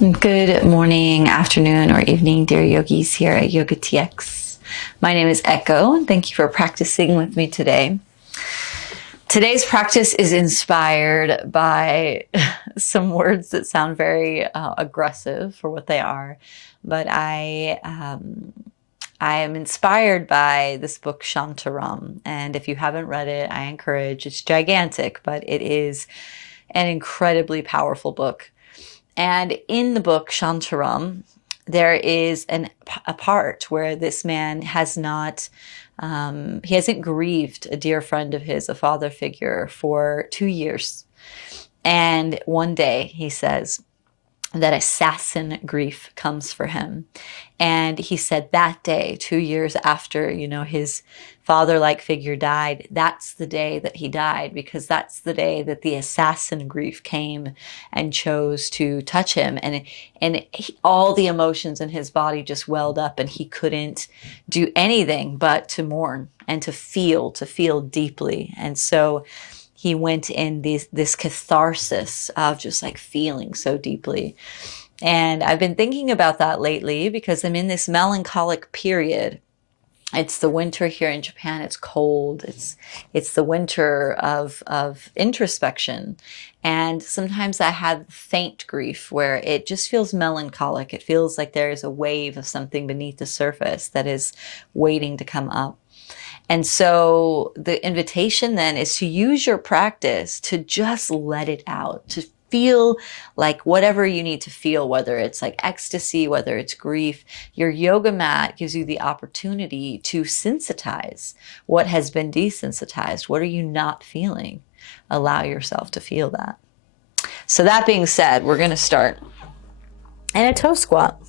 Good morning, afternoon, or evening, dear yogis here at Yoga TX. My name is Echo, and thank you for practicing with me today. Today's practice is inspired by some words that sound very aggressive for what they are, but I am inspired by this book, Shantaram, and if you haven't read it, I encourage. It's gigantic, but it is an incredibly powerful book. And in the book Shantaram, there is a part where this man has not, he hasn't grieved a dear friend of his, a father figure, for 2 years. And one day he says that assassin grief comes for him. And he said that day, 2 years after, his father-like figure died, that's the day that he died, because that's the day that the assassin grief came and chose to touch him. And all the emotions in his body just welled up, and he couldn't do anything but to mourn and to feel deeply. And so he went in this catharsis of just like feeling so deeply. And I've been thinking about that lately because I'm in this melancholic period. It's the winter here in Japan. It's cold. It's the winter of introspection. And sometimes I have faint grief where it just feels melancholic. It feels like there is a wave of something beneath the surface that is waiting to come up. And so the invitation then is to use your practice to just let it out, to feel like whatever you need to feel, whether it's like ecstasy, whether it's grief. Your yoga mat gives you the opportunity to sensitize what has been desensitized. What are you not feeling? Allow yourself to feel that. So that being said, we're going to start in a toe squat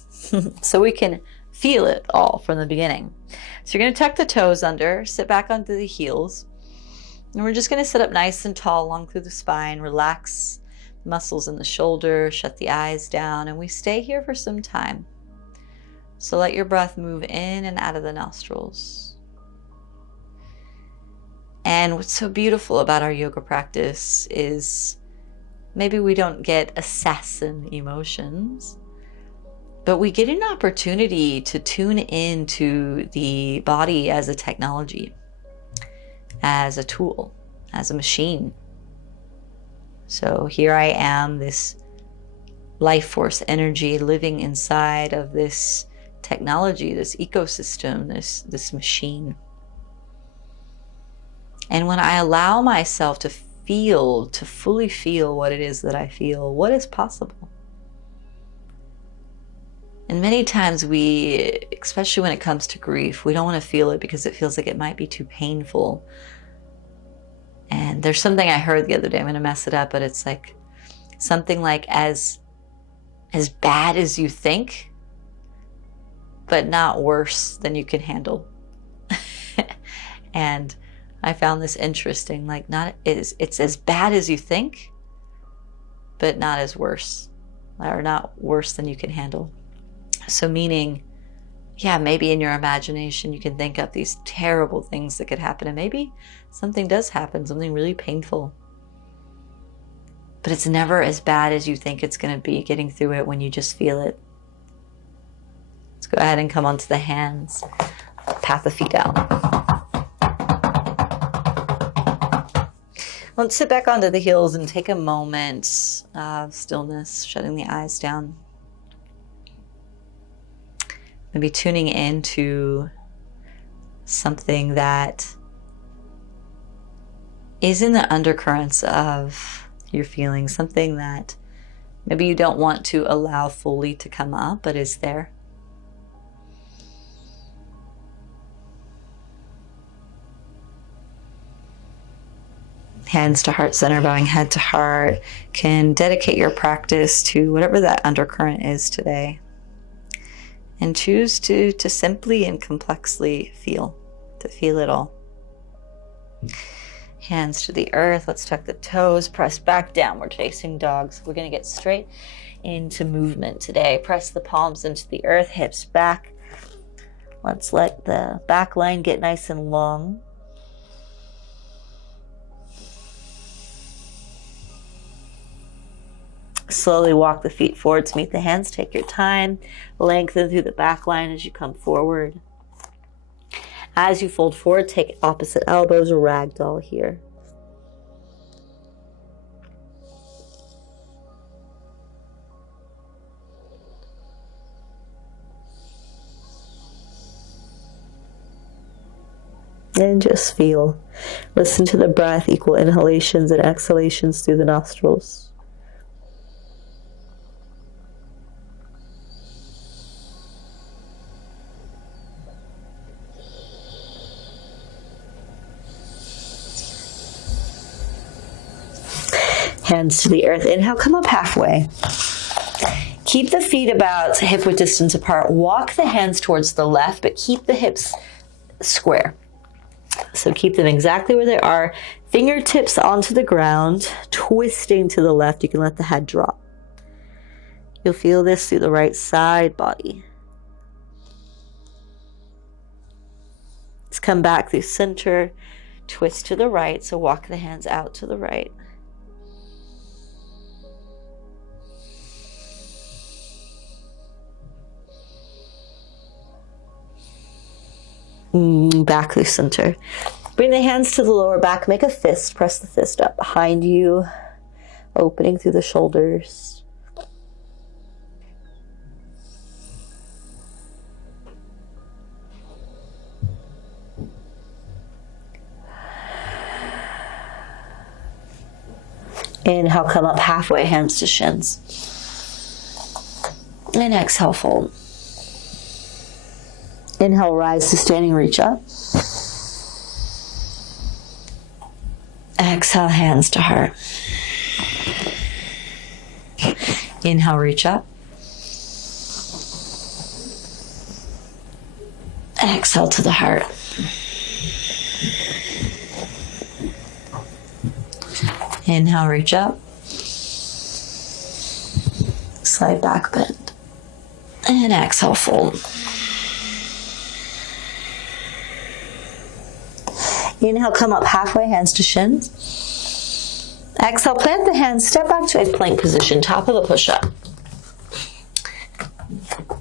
so we can feel it all from the beginning. So you're going to tuck the toes under, sit back onto the heels, and we're just going to sit up nice and tall along through the spine, relax muscles in the shoulder, shut the eyes down, and we stay here for some time. So let your breath move in and out of the nostrils. And what's so beautiful about our yoga practice is maybe we don't get assassin emotions, but we get an opportunity to tune into the body as a technology, as a tool, as a machine. So here I am, this life force energy living inside of this technology, this ecosystem, this machine. And when I allow myself to fully feel what it is that I feel, what is possible? And many times we, especially when it comes to grief, we don't want to feel it because it feels like it might be too painful. And there's something I heard the other day, I'm going to mess it up, but it's like something like as bad as you think, but not worse than you can handle. And I found this interesting, like it's as bad as you think, but not as worse, or not worse than you can handle. So meaning, yeah, maybe in your imagination you can think of these terrible things that could happen, and maybe something does happen, something really painful. But it's never as bad as you think it's going to be getting through it when you just feel it. Let's go ahead and come onto the hands, pat the feet out. Let's sit back onto the heels and take a moment of stillness, shutting the eyes down. Maybe tuning into something that is in the undercurrents of your feelings, something that maybe you don't want to allow fully to come up, but is there. Hands to heart center, bowing head to heart. Can dedicate your practice to whatever that undercurrent is today. And choose to simply and complexly feel, to feel it all. Hands to the earth. Let's tuck the toes, press back downward facing dogs. We're going to get straight into movement today. Press the palms into the earth, hips back. Let's let the back line get nice and long. Slowly walk the feet forward to meet the hands. Take your time. Lengthen through the back line as you come forward. As you fold forward, take opposite elbows, ragdoll here. And just feel. Listen to the breath, equal inhalations and exhalations through the nostrils. Hands to the earth. Inhale, come up halfway. Keep the feet about hip width distance apart. Walk the hands towards the left, but keep the hips square. So keep them exactly where they are. Fingertips onto the ground, twisting to the left. You can let the head drop. You'll feel this through the right side body. Let's come back through center, twist to the right. So walk the hands out to the right. Back through center. Bring the hands to the lower back. Make a fist. Press the fist up behind you, opening through the shoulders. Inhale, come up halfway, hands to shins. And exhale, fold. Inhale, rise to standing, reach up. Exhale, hands to heart. Inhale, reach up. Exhale to the heart. Inhale, reach up. Slide back, bend. And exhale, fold. Inhale, come up halfway, hands to shins. Exhale, plant the hands, step back to a plank position, top of the push-up.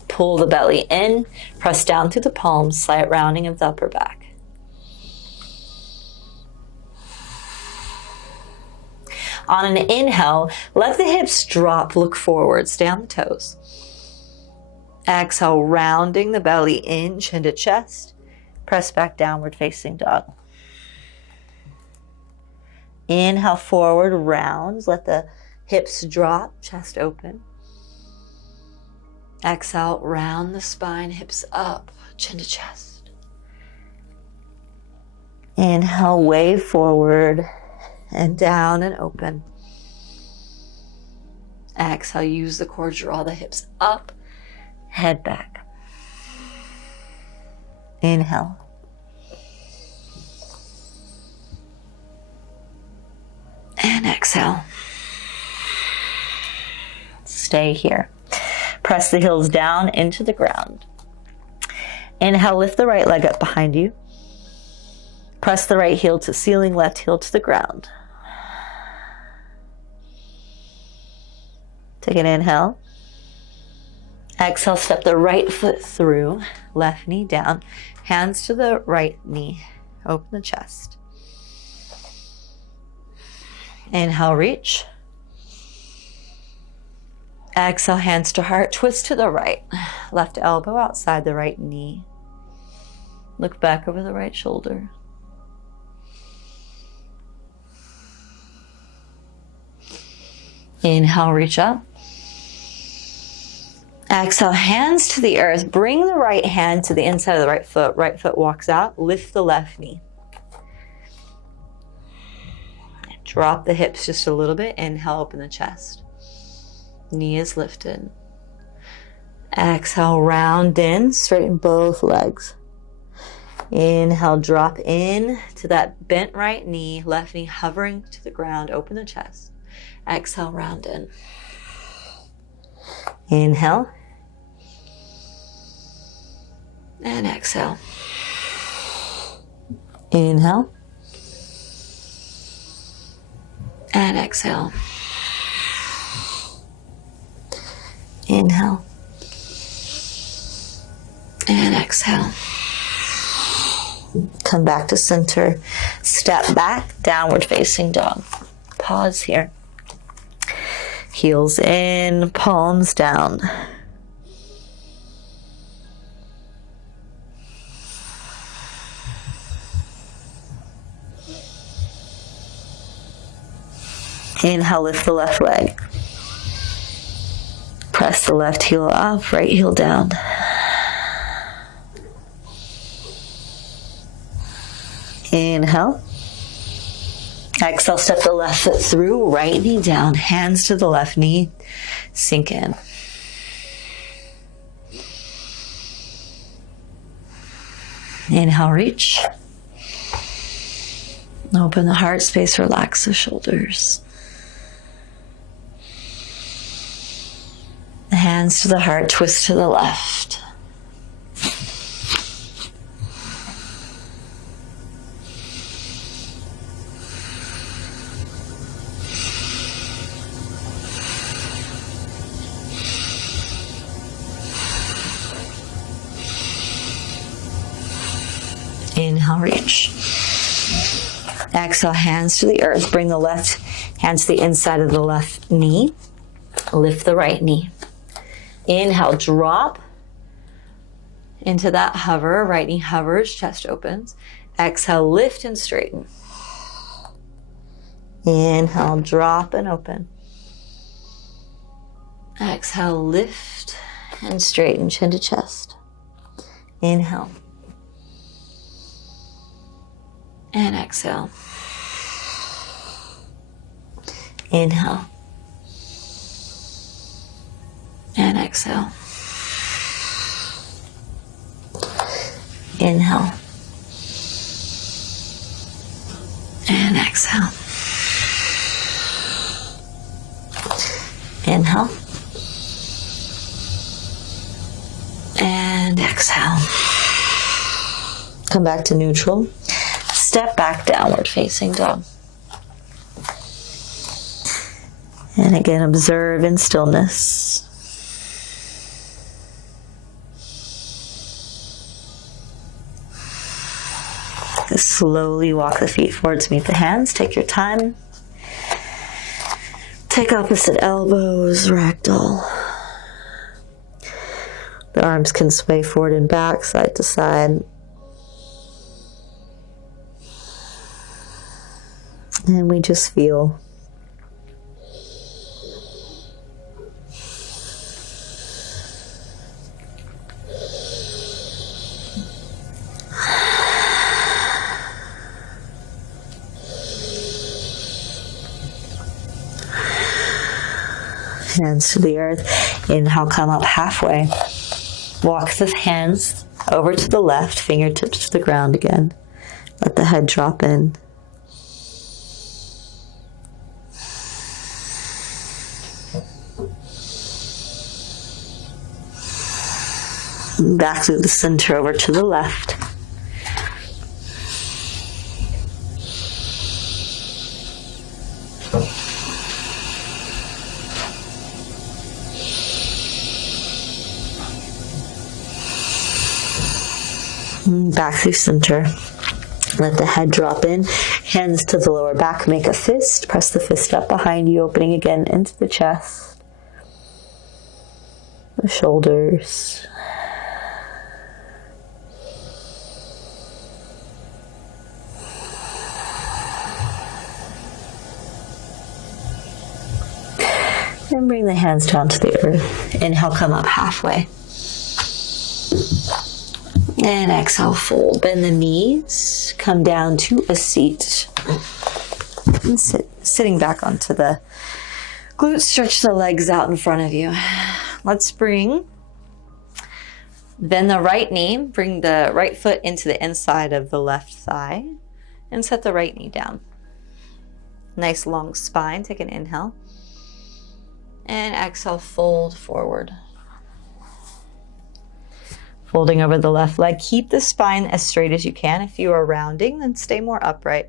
Pull the belly in, press down through the palms, slight rounding of the upper back. On an inhale, let the hips drop, look forward, stay on the toes. Exhale, rounding the belly in, chin to chest. Press back, downward facing dog. Inhale, forward, rounds. Let the hips drop, chest open. Exhale, round the spine, hips up, chin to chest. Inhale, wave forward and down and open. Exhale, use the core, draw the hips up, head back. Inhale. And exhale. Stay here. Press the heels down into the ground. Inhale, lift the right leg up behind you. Press the right heel to ceiling, left heel to the ground. Take an inhale. Exhale, step the right foot through, left knee down, hands to the right knee, open the chest. Inhale, reach. Exhale, hands to heart, twist to the right. Left elbow outside the right knee. Look back over the right shoulder. Inhale, reach up. Exhale, hands to the earth. Bring the right hand to the inside of the right foot. Right foot walks out. Lift the left knee. Drop the hips just a little bit. Inhale, open the chest. Knee is lifted. Exhale, round in, straighten both legs. Inhale, drop in to that bent right knee, left knee hovering to the ground, open the chest. Exhale, round in. Inhale. And exhale. Inhale. And exhale. Inhale. And exhale. Come back to center. Step back, downward facing dog. Pause here. Heels in, palms down. Inhale, lift the left leg. Press the left heel up, right heel down. Inhale. Exhale, step the left foot through, right knee down, hands to the left knee, sink in. Inhale, reach. Open the heart space, relax the shoulders. The hands to the heart, twist to the left. Inhale, reach. Exhale, hands to the earth. Bring the left hand to the inside of the left knee. Lift the right knee. Inhale, drop into that hover. Right knee hovers, chest opens. Exhale, lift and straighten. Inhale, drop and open. Exhale, lift and straighten, chin to chest. Inhale. And exhale. Inhale. And exhale. Inhale. And exhale. Inhale. And exhale. Come back to neutral. Step back, downward facing dog. And again, observe in stillness. Slowly walk the feet forwards, meet the hands. Take your time. Take opposite elbows, ragdoll. The arms can sway forward and back, side to side. And we just feel. Hands to the earth. Inhale, come up halfway. Walk the hands over to the left, fingertips to the ground again. Let the head drop in. Back through the center over to the left. Back through center. Let the head drop in. Hands to the lower back. Make a fist. Press the fist up behind you, opening again into the chest. The shoulders. And bring the hands down to the earth. Inhale, come up halfway. And exhale, fold. Bend the knees. Come down to a seat. And sitting back onto the glutes. Stretch the legs out in front of you. Let's bend the right knee. Bring the right foot into the inside of the left thigh. And set the right knee down. Nice long spine. Take an inhale. And exhale, fold forward. Folding over the left leg. Keep the spine as straight as you can. If you are rounding, then stay more upright.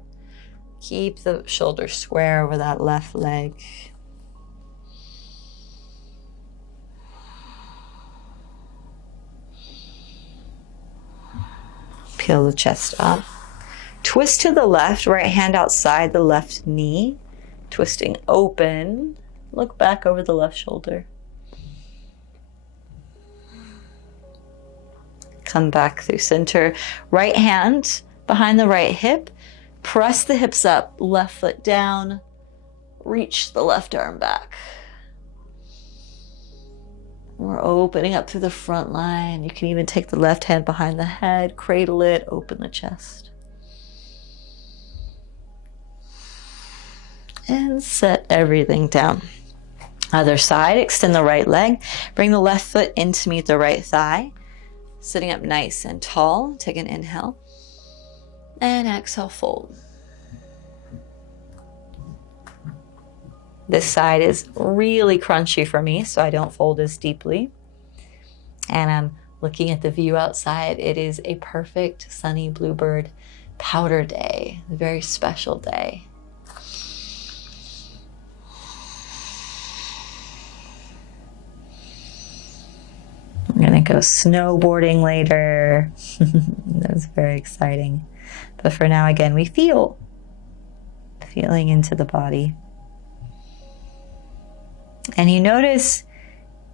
Keep the shoulders square over that left leg. Peel the chest up. Twist to the left, right hand outside the left knee. Twisting open. Look back over the left shoulder. Come back through center. Right hand behind the right hip. Press the hips up. Left foot down. Reach the left arm back. We're opening up through the front line. You can even take the left hand behind the head, cradle it, open the chest. And set everything down. Other side, extend the right leg. Bring the left foot in to meet the right thigh. Sitting up nice and tall. Take an inhale. And exhale, fold. This side is really crunchy for me, so I don't fold as deeply. And I'm looking at the view outside. It is a perfect sunny bluebird powder day, a very special day. I'm gonna go snowboarding later. That was very exciting. But for now, again, we feeling into the body. And you notice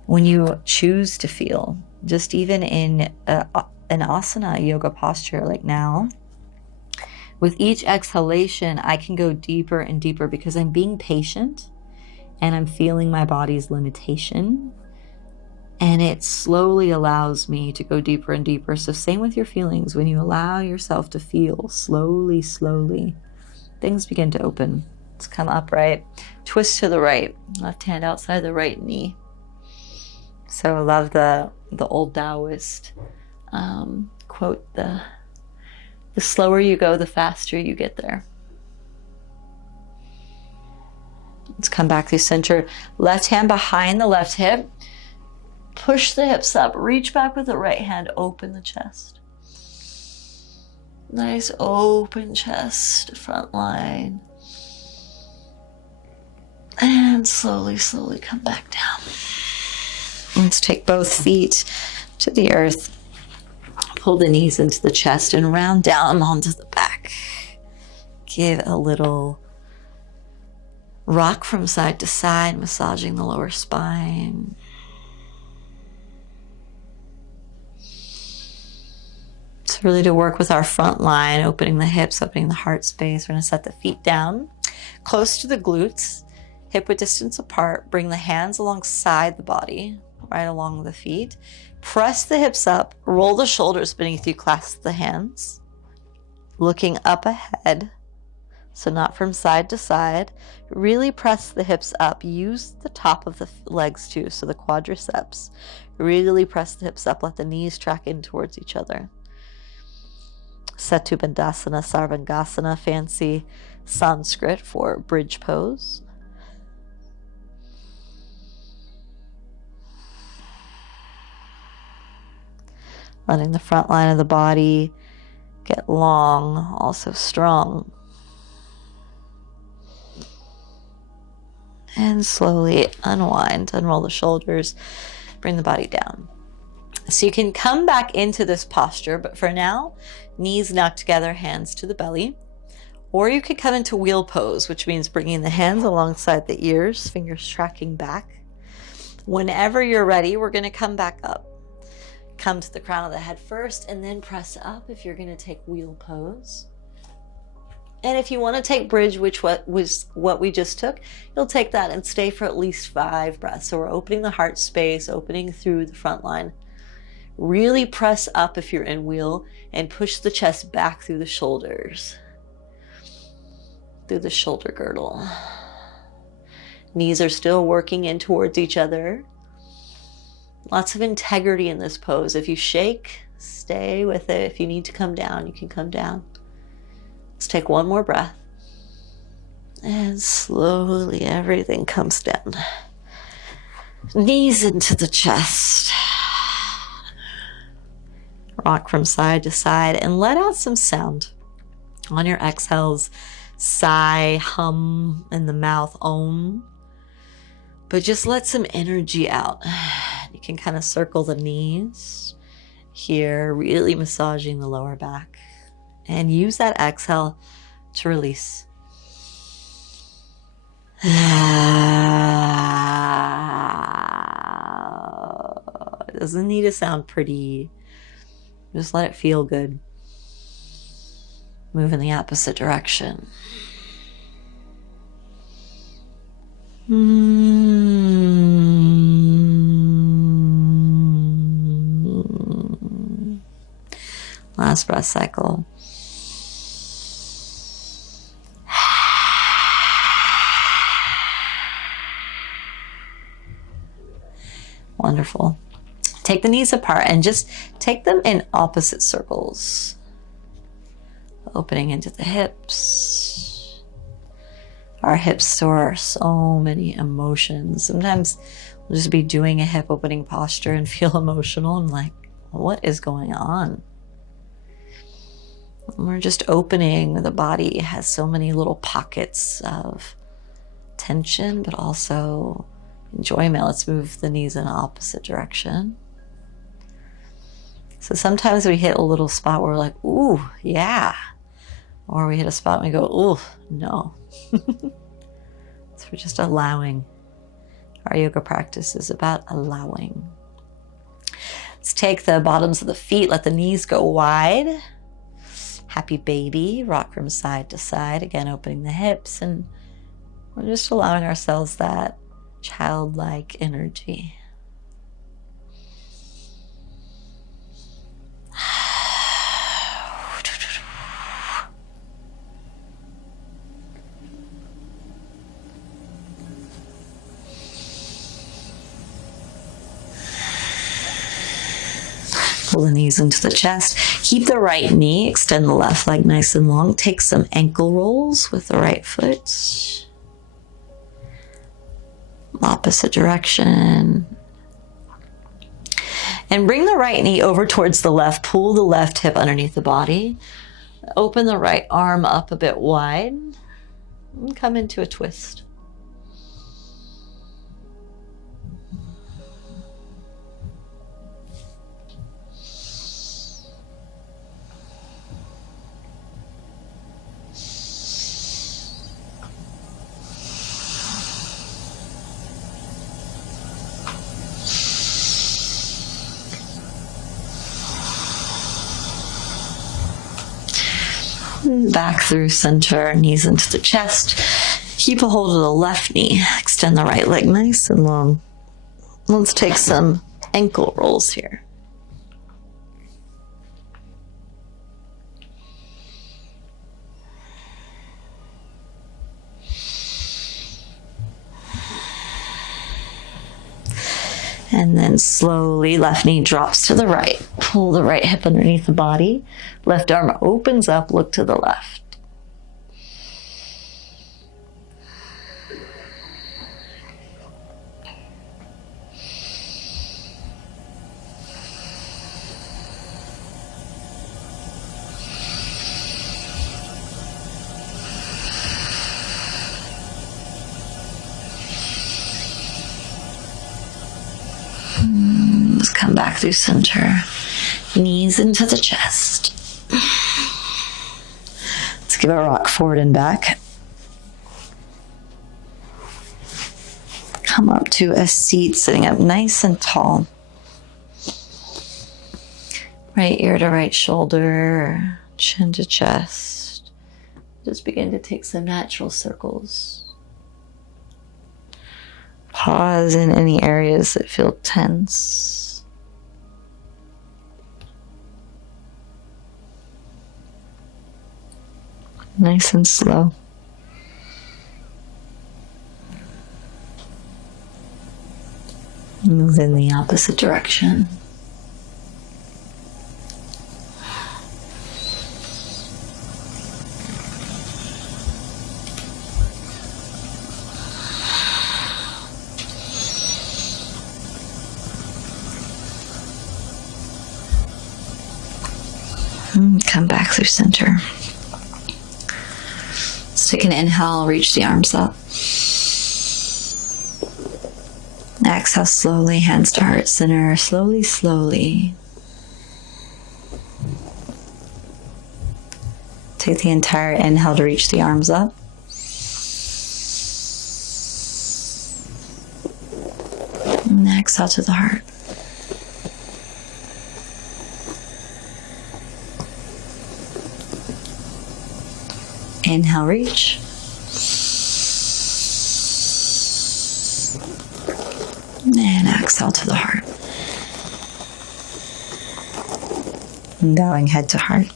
when you choose to feel, just even in an asana, a yoga posture like now, with each exhalation, I can go deeper and deeper because I'm being patient and I'm feeling my body's limitation. And it slowly allows me to go deeper and deeper. So same with your feelings. When you allow yourself to feel slowly, slowly, things begin to open. Let's come upright. Twist to the right. Left hand outside the right knee. So I love the old Taoist quote, the slower you go, the faster you get there. Let's come back through center. Left hand behind the left hip. Push the hips up. Reach back with the right hand. Open the chest. Nice open chest, front line. And slowly, slowly come back down. Let's take both feet to the earth. Pull the knees into the chest and round down onto the back. Give a little rock from side to side, massaging the lower spine. It's really to work with our front line, opening the hips, opening the heart space. We're going to set the feet down, close to the glutes, hip width distance apart. Bring the hands alongside the body, right along the feet. Press the hips up, roll the shoulders beneath you, clasp the hands. Looking up ahead, so not from side to side. Really press the hips up. Use the top of the legs too, so the quadriceps. Really press the hips up, let the knees track in towards each other. Setu Bandhasana, Sarvangasana, fancy Sanskrit for bridge pose. Letting the front line of the body get long, also strong. And slowly unwind, unroll the shoulders, bring the body down. So you can come back into this posture, but for now, knees knocked together, hands to the belly. Or you could come into wheel pose, which means bringing the hands alongside the ears, fingers tracking back. Whenever you're ready, we're going to come back up. Come to the crown of the head first, and then press up if you're going to take wheel pose. And if you want to take bridge, which was what we just took, you'll take that and stay for at least 5 breaths. So we're opening the heart space, opening through the front line. Really press up if you're in wheel and push the chest back through the shoulders, through the shoulder girdle. Knees are still working in towards each other. Lots of integrity in this pose. If you shake, stay with it. If you need to come down, you can come down. Let's take one more breath. And slowly everything comes down. Knees into the chest. Rock from side to side and let out some sound. On your exhales, sigh, hum in the mouth, om. But just let some energy out. You can kind of circle the knees here, really massaging the lower back. And use that exhale to release. It doesn't need to sound pretty. Just let it feel good. Move in the opposite direction. Last breath cycle. Wonderful. Take the knees apart and just take them in opposite circles. Opening into the hips. Our hips store so many emotions. Sometimes we'll just be doing a hip opening posture and feel emotional and like, what is going on? And we're just opening. The body has so many little pockets of tension, but also enjoyment. Let's move the knees in the opposite direction. So sometimes we hit a little spot where we're like, ooh, yeah. Or we hit a spot and we go, ooh, no. So we're just allowing. Our yoga practice is about allowing. Let's take the bottoms of the feet, let the knees go wide. Happy baby, rock from side to side. Again, opening the hips, and we're just allowing ourselves that childlike energy. Pull the knees into the chest. Keep the right knee, extend the left leg nice and long. Take some ankle rolls with the right foot. Opposite direction. And bring the right knee over towards the left. Pull the left hip underneath the body. Open the right arm up a bit wide. And come into a twist. Back through center, knees into the chest. Keep a hold of the left knee. Extend the right leg nice and long. Let's take some ankle rolls here. And then slowly, left knee drops to the right. Pull the right hip underneath the body. Left arm opens up, look to the left. Let's come back through center. Knees into the chest. Let's give a rock forward and back. Come up to a seat, sitting up nice and tall. Right ear to right shoulder, chin to chest. Just begin to take some natural circles. Pause in any areas that feel tense. Nice and slow. Move in the opposite direction. Come back through center. Let's take an inhale, reach the arms up. Exhale slowly, hands to heart center, slowly, slowly. Take the entire inhale to reach the arms up. And exhale to the heart. Inhale, reach. And exhale to the heart. And bowing head to heart.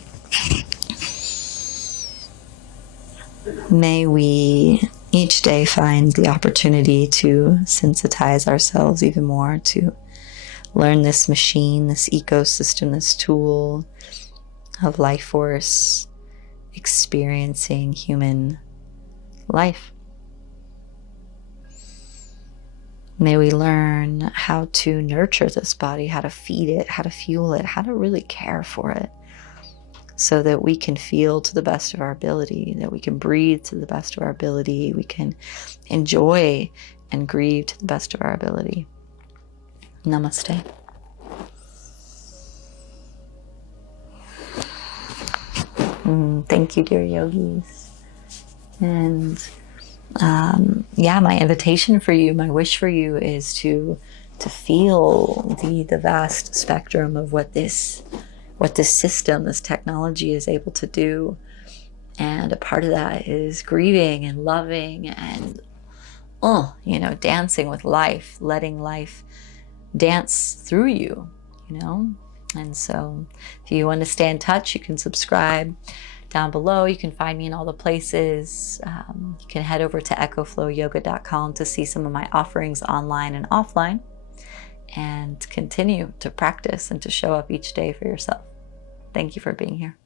May we each day find the opportunity to sensitize ourselves even more to learn this machine, this ecosystem, this tool of life force experiencing human life. May we learn how to nurture this body, how to feed it, how to fuel it, how to really care for it, so that we can feel to the best of our ability, that we can breathe to the best of our ability, we can enjoy and grieve to the best of our ability. Namaste. Thank you, dear yogis. And my invitation for you, my wish for you is to feel the vast spectrum of what this system, this technology is able to do. And a part of that is grieving and loving and, dancing with life, letting life dance through you, And so if you want to stay in touch, you can subscribe down below. You can find me in all the places. You can head over to echoflowyoga.com to see some of my offerings online and offline, and continue to practice and to show up each day for yourself. Thank you for being here.